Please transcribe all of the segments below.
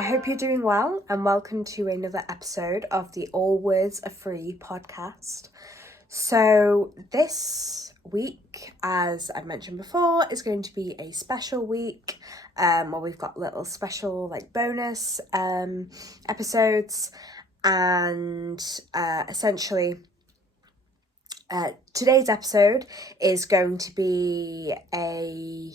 I hope you're doing well and welcome to another episode of the All Words Are Free podcast. So this week, as I mentioned before, is going to be a special week where we've got little special bonus episodes, and essentially today's episode is going to be a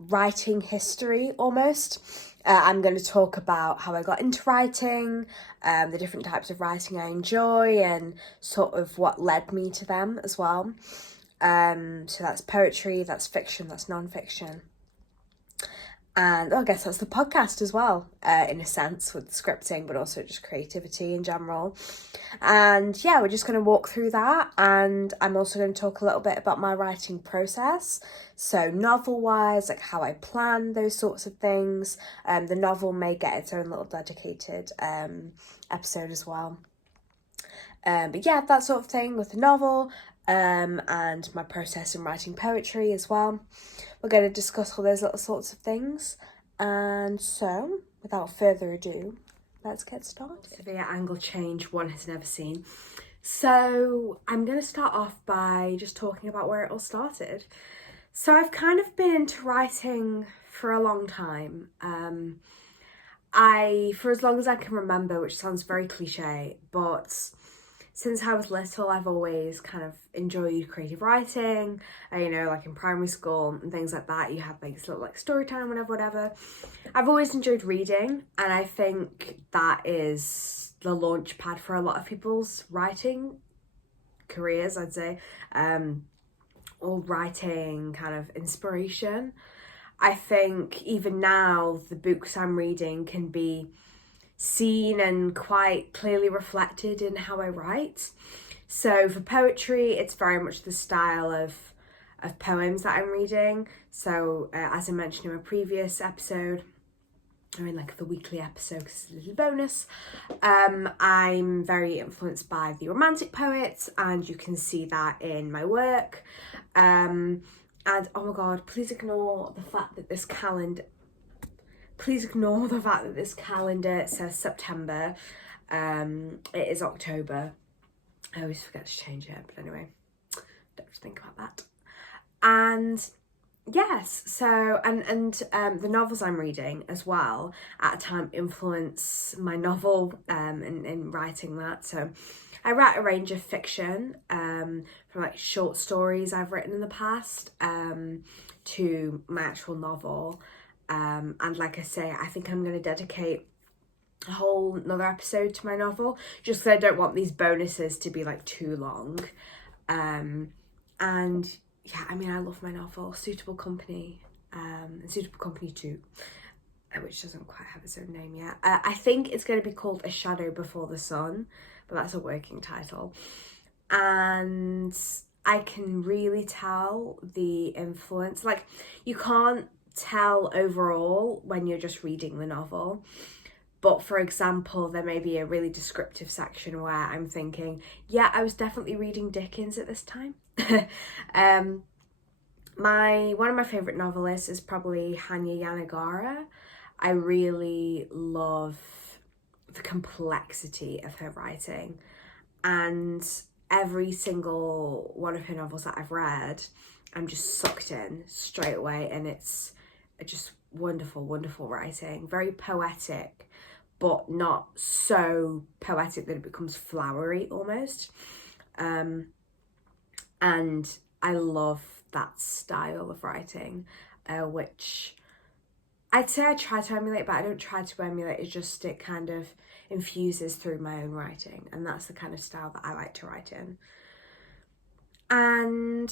writing history almost. I'm going to talk about how I got into writing, the different types of writing I enjoy, and sort of what led me to them as well. So that's poetry, that's fiction, that's non-fiction. And I guess that's the podcast as well, in a sense, with scripting, but also just creativity in general. And yeah, we're just going to walk through that. And I'm also going to talk a little bit about my writing process. So novel-wise, like how I plan those sorts of things. The novel may get its own little dedicated episode as well. But yeah, that sort of thing with the novel, and my process in writing poetry as well. We're going to discuss all those little sorts of things. And so, without further ado, let's get started. Severe angle change one has never seen. So I'm going to start off by just talking about where it all started. So I've kind of been into writing for a long time. For as long as I can remember, which sounds very cliche, but since I was little, I've always kind of enjoyed creative writing. Like in primary school and things like that, you have this little story time, whatever. I've always enjoyed reading, and I think that is the launch pad for a lot of people's writing careers, I'd say, or writing kind of inspiration. I think even now, the books I'm reading can be seen and quite clearly reflected in how I write. So for poetry, it's very much the style of poems that I'm reading. So as I mentioned in my previous episode, or in the weekly episode, because it's a little bonus, I'm very influenced by the Romantic poets, and you can see that in my work. And oh my god, please ignore the fact that this calendar says September. It is October. I always forget to change it, but anyway, don't think about that. And yes, so and the novels I'm reading as well at a time influence my novel in writing that. So I write a range of fiction, from short stories I've written in the past to my actual novel. And like I say, I think I'm going to dedicate a whole another episode to my novel, just because I don't want these bonuses to be too long. And yeah, I love my novel, Suitable Company, and Suitable Company 2, which doesn't quite have its own name yet. I think it's going to be called A Shadow Before the Sun, but that's a working title. And I can really tell the influence. You can't tell overall when you're just reading the novel, but for example, there may be a really descriptive section where I'm thinking, yeah, I was definitely reading Dickens at this time. One of my favorite novelists is probably Hanya Yanagihara. I really love the complexity of her writing, and every single one of her novels that I've read, I'm just sucked in straight away, and it's just wonderful writing. Very poetic, but not so poetic that it becomes flowery almost. And I love that style of writing, which I'd say I try to emulate, but I don't try to emulate. It's just it kind of infuses through my own writing, and that's the kind of style that I like to write in. And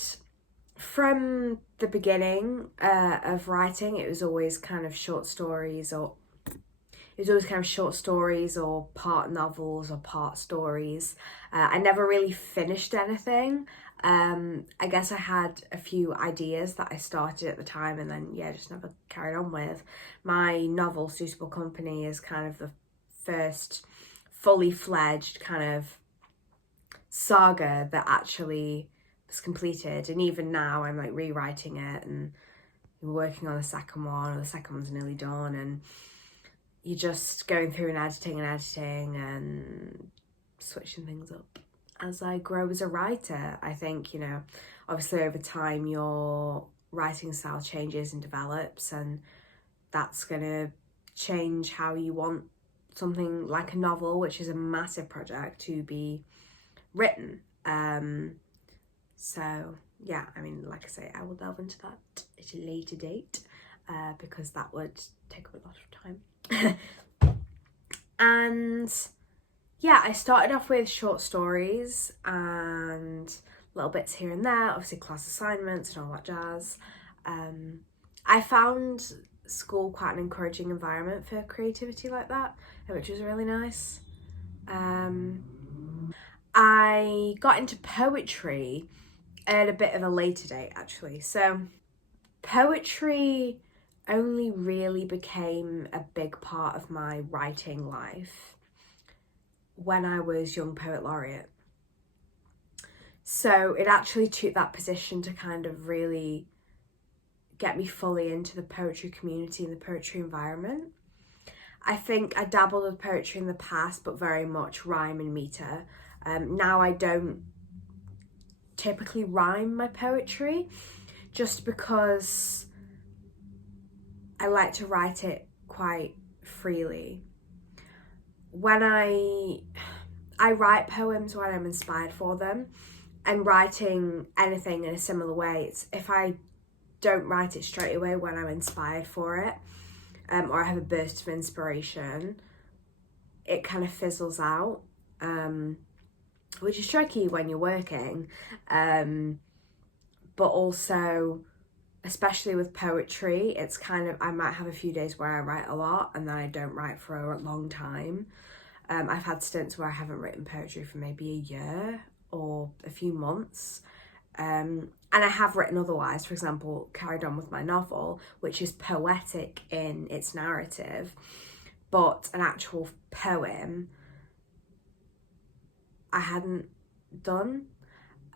from the beginning of writing, it was always kind of short stories, or part novels or part stories. I never really finished anything. I guess I had a few ideas that I started at the time and then just never carried on with. My novel, Suitable Company, is kind of the first fully fledged kind of saga that actually was completed, and even now I'm rewriting it and working on the second one, or the second one's nearly done. And you're just going through and editing and switching things up. As I grow as a writer, I think, you know, obviously over time your writing style changes and develops, and that's going to change how you want something like a novel, which is a massive project, to be written. So yeah, I mean, like I say, I will delve into that at a later date, because that would take up a lot of time. And yeah, I started off with short stories and little bits here and there, obviously class assignments and all that jazz. I found school quite an encouraging environment for creativity like that, which was really nice. I got into poetry at a bit of a later date, actually. So poetry only really became a big part of my writing life when I was Young Poet Laureate. So it actually took that position to kind of really get me fully into the poetry community and the poetry environment. I think I dabbled with poetry in the past, but very much rhyme and meter. Now I don't typically rhyme my poetry, just because I like to write it quite freely. When I write poems when I'm inspired for them, and writing anything in a similar way, it's if I don't write it straight away when I'm inspired for it, or I have a burst of inspiration, it kind of fizzles out, which is tricky when you're working, but also, especially with poetry, it's kind of, I might have a few days where I write a lot and then I don't write for a long time. I've had stints where I haven't written poetry for maybe a year or a few months. And I have written otherwise, for example, carried on with my novel, which is poetic in its narrative, but an actual poem I hadn't done.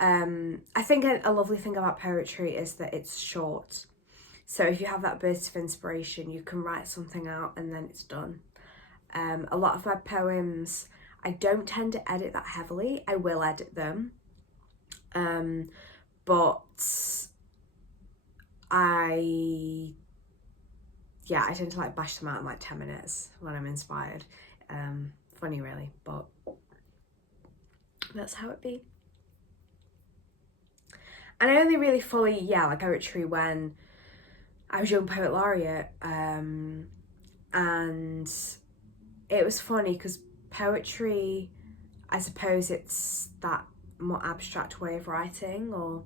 I think a lovely thing about poetry is that it's short. So if you have that burst of inspiration, you can write something out and then it's done. A lot of my poems, I don't tend to edit that heavily. I will edit them. But I tend to like bash them out in like 10 minutes when I'm inspired. Funny really, but that's how it be. And I only really fully, like poetry when I was Young Poet Laureate. And it was funny because poetry, I suppose it's that more abstract way of writing or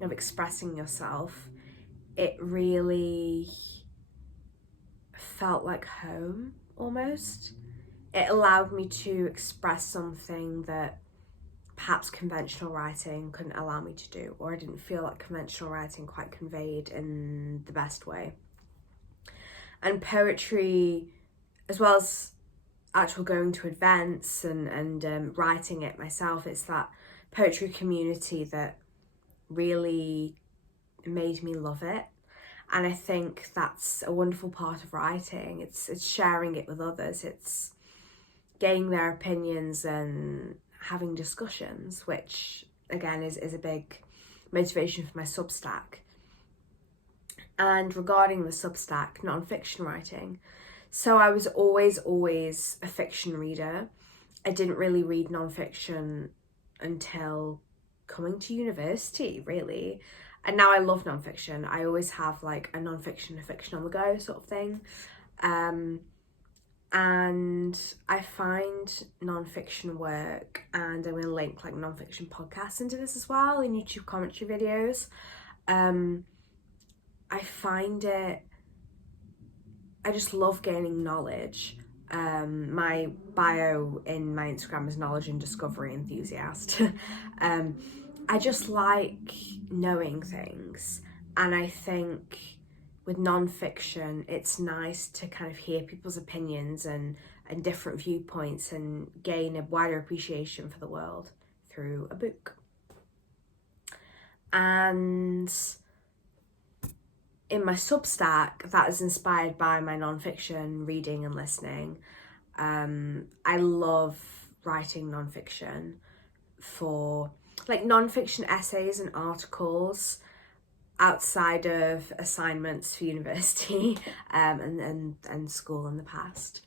of expressing yourself. It really felt like home almost. It allowed me to express something that perhaps conventional writing couldn't allow me to do, or I didn't feel like conventional writing quite conveyed in the best way. And poetry, as well as actual going to events and writing it myself, it's that poetry community that really made me love it. And I think that's a wonderful part of writing. It's sharing it with others. It's gaining their opinions and having discussions, which again is a big motivation for my Substack. And regarding the Substack, non-fiction writing, so I was always a fiction reader. I didn't really read non-fiction until coming to university, really. And now I love non-fiction. I always have like a non-fiction, a fiction on the go sort of thing. And I find non-fiction work, and I'm going to link like non-fiction podcasts into this as well, and YouTube commentary videos. I find it, I just love gaining knowledge. My bio in my Instagram is knowledge and discovery enthusiast. I just like knowing things, and I think with non-fiction it's nice to kind of hear people's opinions and different viewpoints and gain a wider appreciation for the world through a book. And in my Substack, that is inspired by my non-fiction reading and listening. I love writing non-fiction for like non-fiction essays and articles outside of assignments for university and school in the past.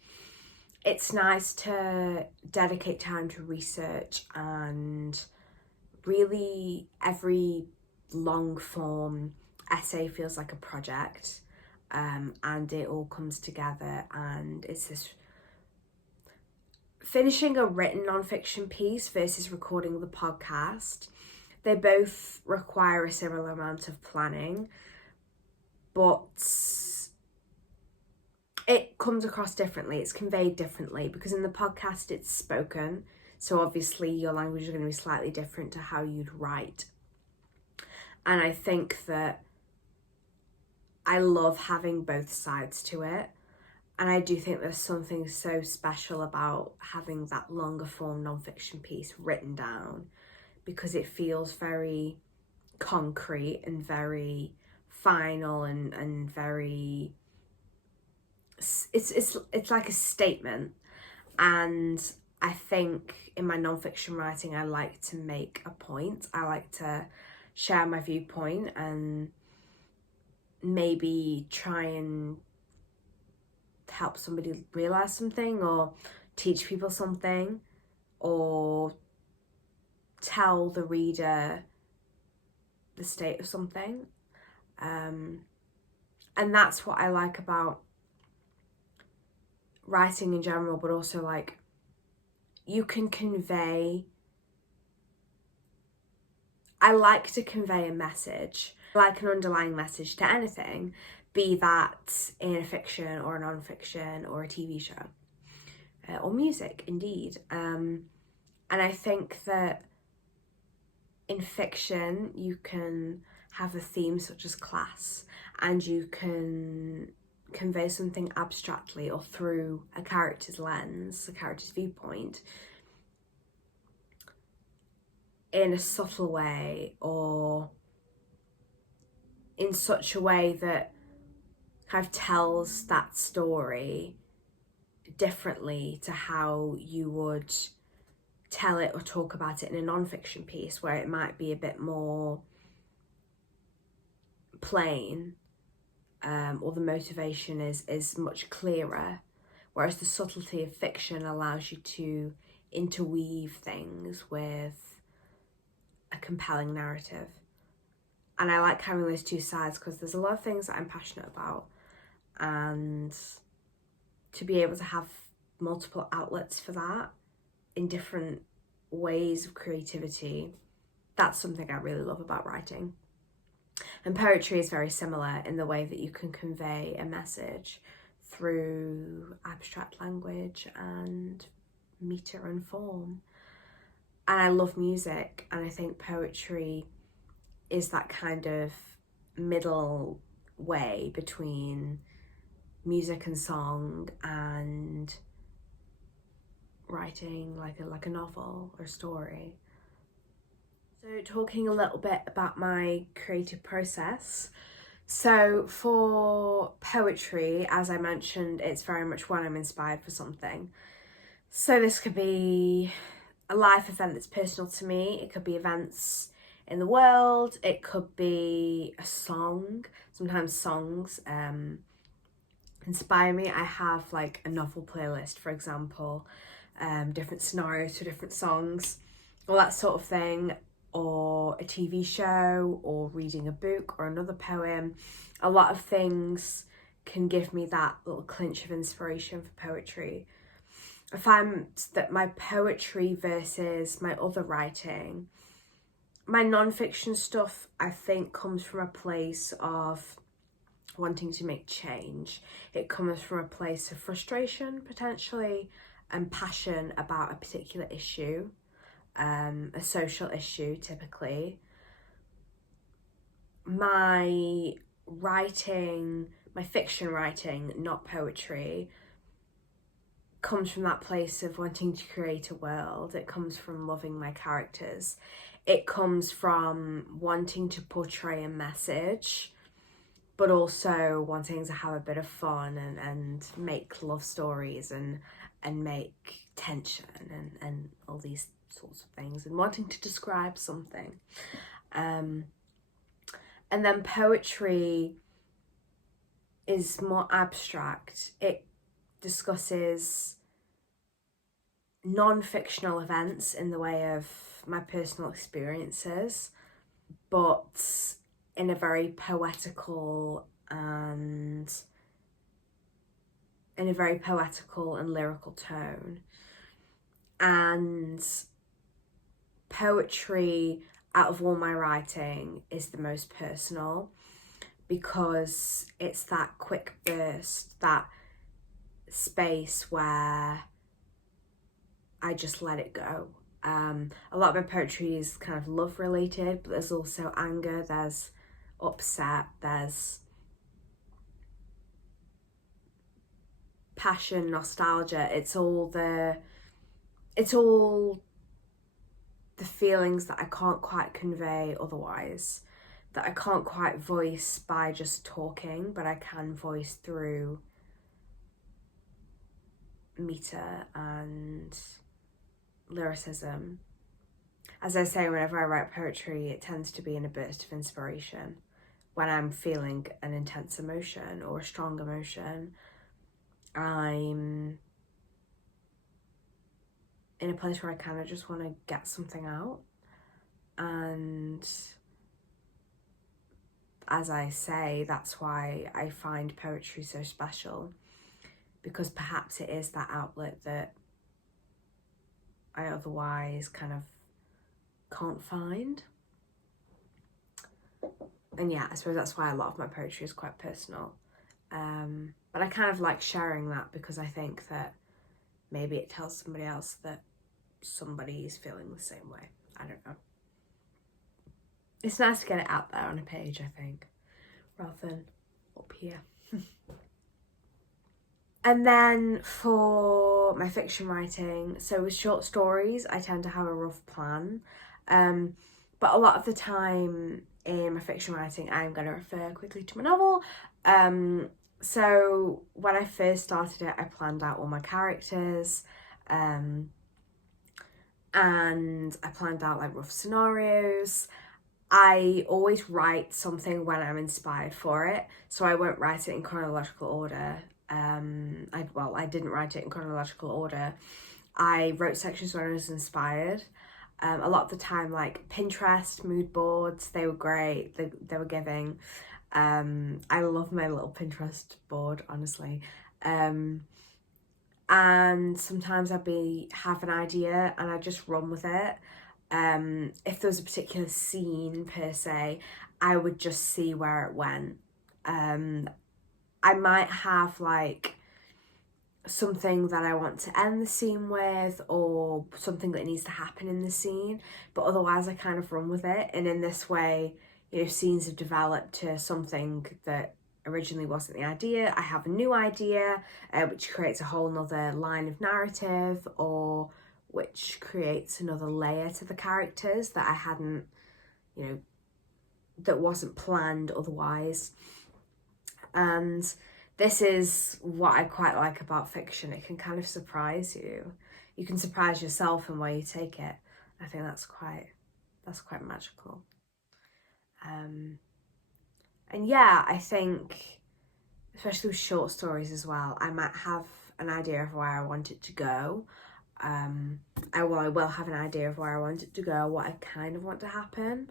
It's nice to dedicate time to research, and really every long form essay feels like a project, and it all comes together, and it's this finishing a written non-fiction piece versus recording the podcast. They both require a similar amount of planning, but it comes across differently, it's conveyed differently, because in the podcast it's spoken, so obviously your language is going to be slightly different to how you'd write. And I think that I love having both sides to it, and I do think there's something so special about having that longer form non-fiction piece written down, because it feels very concrete and very final and very, it's like a statement. And I think in my non-fiction writing, I like to make a point. I like to share my viewpoint and maybe try and help somebody realize something, or teach people something, or tell the reader the state of something. And that's what I like about writing in general, but also like you can convey, I like to convey a message, like an underlying message to anything, be that in a fiction or a non-fiction or a TV show, or music indeed. And I think that in fiction you can have a theme such as class, and you can convey something abstractly or through a character's lens, a character's viewpoint, in a subtle way, or in such a way that kind of tells that story differently to how you would tell it or talk about it in a non-fiction piece, where it might be a bit more plain, or the motivation is much clearer, whereas the subtlety of fiction allows you to interweave things with a compelling narrative. And I like having those two sides, because there's a lot of things that I'm passionate about, and to be able to have multiple outlets for that in different ways of creativity, that's something I really love about writing. And poetry is very similar in the way that you can convey a message through abstract language and meter and form. And I love music, and I think poetry is that kind of middle way between music and song and writing like a novel or story. So talking a little bit about my creative process. So for poetry, as I mentioned, it's very much when I'm inspired for something. So this could be a life event that's personal to me. It could be events in the world. It could be a song. Sometimes songs inspire me. I have like a novel playlist, for example, different scenarios for different songs, all that sort of thing, or a TV show, or reading a book or another poem. A lot of things can give me that little clinch of inspiration for poetry. I find that my poetry versus my other writing, my non-fiction stuff, I think comes from a place of wanting to make change. It comes from a place of frustration, potentially, and passion about a particular issue, a social issue typically. My writing, my fiction writing, not poetry, comes from that place of wanting to create a world. It comes from loving my characters. It comes from wanting to portray a message but also wanting to have a bit of fun and make love stories and make tension and all these sorts of things, and wanting to describe something. And then poetry is more abstract. It discusses non-fictional events in the way of my personal experiences, but in a very poetical and lyrical tone. And poetry, out of all my writing, is the most personal, because it's that quick burst, that space where I just let it go. A lot of my poetry is kind of love related, but there's also anger, there's upset, there's passion, nostalgia. It's all the feelings that I can't quite convey otherwise, that I can't quite voice by just talking, but I can voice through meter and lyricism. As I say, whenever I write poetry, it tends to be in a burst of inspiration. When I'm feeling an intense emotion or a strong emotion, I'm in a place where I kind of just want to get something out. And as I say, that's why I find poetry so special, because perhaps it is that outlet that I otherwise kind of can't find. And yeah, I suppose that's why a lot of my poetry is quite personal. But I kind of like sharing that, because I think that maybe it tells somebody else that somebody is feeling the same way. I don't know. It's nice to get it out there on a page, I think, rather than up here. And then for my fiction writing, so with short stories, I tend to have a rough plan. But a lot of the time in my fiction writing, I'm going to refer quickly to my novel. So when I first started it, I planned out all my characters, and I planned out like rough scenarios. I always write something when I'm inspired for it, so I won't write it in chronological order. I didn't write it in chronological order. I wrote sections when I was inspired. A lot of the time, like Pinterest, mood boards, they were great. They were giving. I love my little Pinterest board, honestly. And sometimes I'd have an idea and I just run with it. If there was a particular scene per se, I would just see where it went. I might have like something that I want to end the scene with, or something that needs to happen in the scene, but otherwise I kind of run with it. And in this way, scenes have developed to something that originally wasn't the idea. I have a new idea, which creates a whole nother line of narrative, or which creates another layer to the characters that I hadn't, that wasn't planned otherwise. And this is what I quite like about fiction. It can kind of surprise you. You can surprise yourself in where you take it. I think that's quite magical. And yeah, I think, especially with short stories as well, I might have an idea of where I want it to go. I will have an idea of where I want it to go, what I kind of want to happen.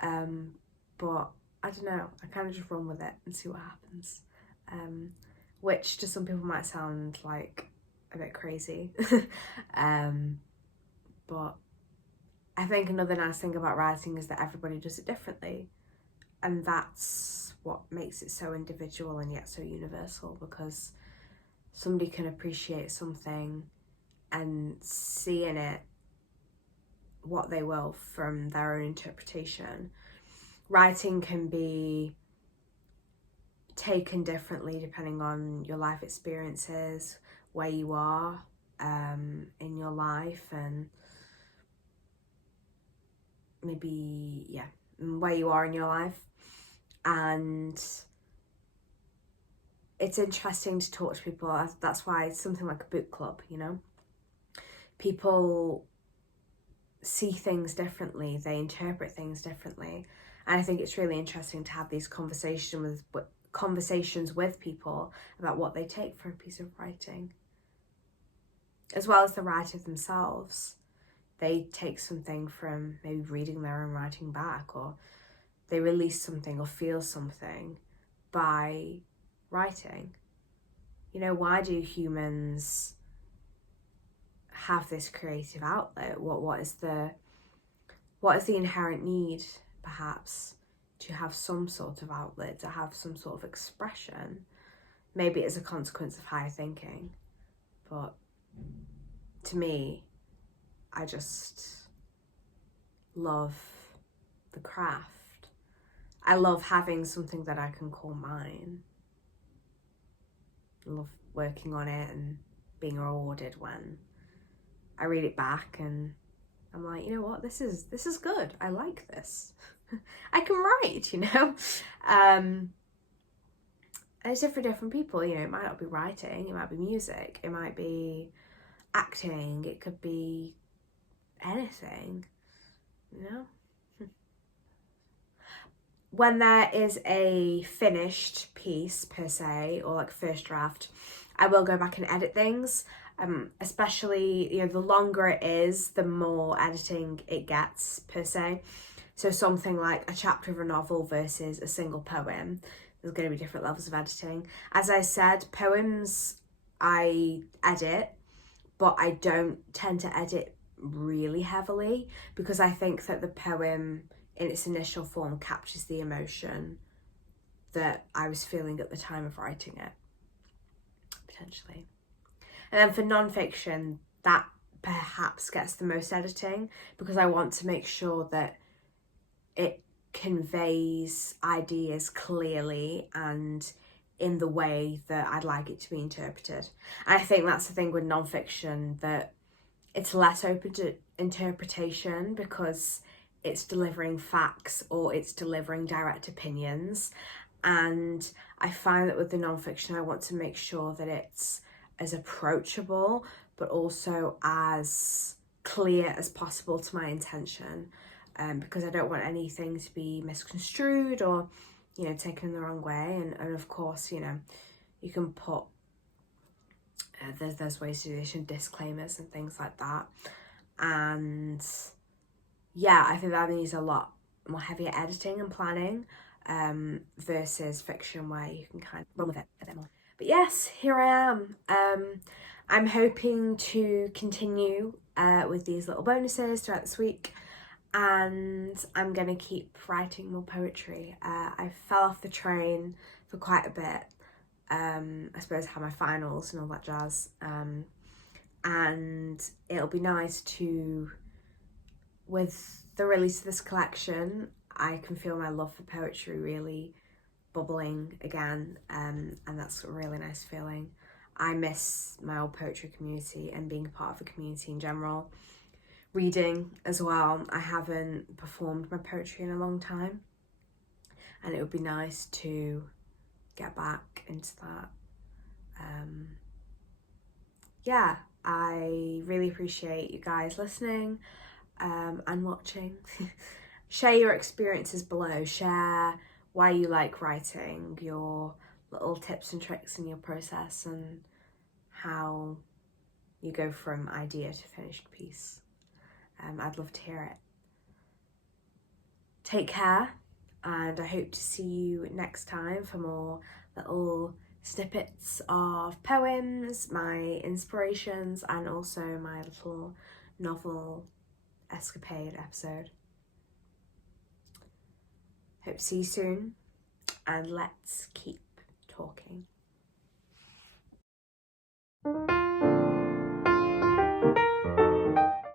But I don't know, I kind of just run with it and see what happens. Which to some people might sound like a bit crazy. But I think another nice thing about writing is that everybody does it differently. And that's what makes it so individual and yet so universal, because somebody can appreciate something and see in it what they will from their own interpretation. Writing can be taken differently depending on your life experiences, where you are in your life, and maybe where you are in your life. And it's interesting to talk to people. That's why it's something like a book club, you know? People see things differently, they interpret things differently. And I think it's really interesting to have these conversations with people about what they take for a piece of writing. As well as the writer themselves. They take something from maybe reading their own writing back, or they release something or feel something by writing. You know, why do humans have this creative outlet? What is the inherent need, perhaps, to have some sort of outlet, to have some sort of expression? Maybe it's a consequence of higher thinking, but to me, I just love the craft. I love having something that I can call mine. I love working on it and being rewarded when I read it back and I'm like, you know what, this is good. I like this. I can write, you know. And it's for different people, you know. It might not be writing, it might be music, it might be acting, it could be anything, you know. When there is a finished piece per se, or like first draft, I will go back and edit things. Especially, you know, the longer it is, the more editing it gets per se. So something like a chapter of a novel versus a single poem, there's going to be different levels of editing. As I said, poems I edit, but I don't tend to edit really heavily, because I think that the poem in its initial form captures the emotion that I was feeling at the time of writing it, potentially. And then for non-fiction, that perhaps gets the most editing, because I want to make sure that it conveys ideas clearly and in the way that I'd like it to be interpreted. And I think that's the thing with non-fiction, that it's less open to interpretation because it's delivering facts or it's delivering direct opinions. And I find that with the non-fiction, I want to make sure that it's as approachable, but also as clear as possible to my intention, because I don't want anything to be misconstrued or, you know, taken the wrong way. And of course, you know, you can put, there's ways to do this, and disclaimers and things like that. And yeah, I think that needs a lot more heavier editing and planning, versus fiction where you can kind of run with it a bit more. But yes, here I am. I'm hoping to continue with these little bonuses throughout this week, and I'm going to keep writing more poetry. I fell off the train for quite a bit. I suppose I had my finals and all that jazz. And it'll be nice to, with the release of this collection, I can feel my love for poetry really bubbling again, and that's a really nice feeling. I miss my old poetry community and being a part of a community in general. Reading as well. I haven't performed my poetry in a long time, and it would be nice to get back into that. Yeah, I really appreciate you guys listening and watching. Share your experiences below. Share why you like writing, your little tips and tricks in your process, and how you go from idea to finished piece. I'd love to hear it. Take care, and I hope to see you next time for more little snippets of poems, my inspirations, and also my little novel escapade episode. Hope to see you soon, and let's keep talking.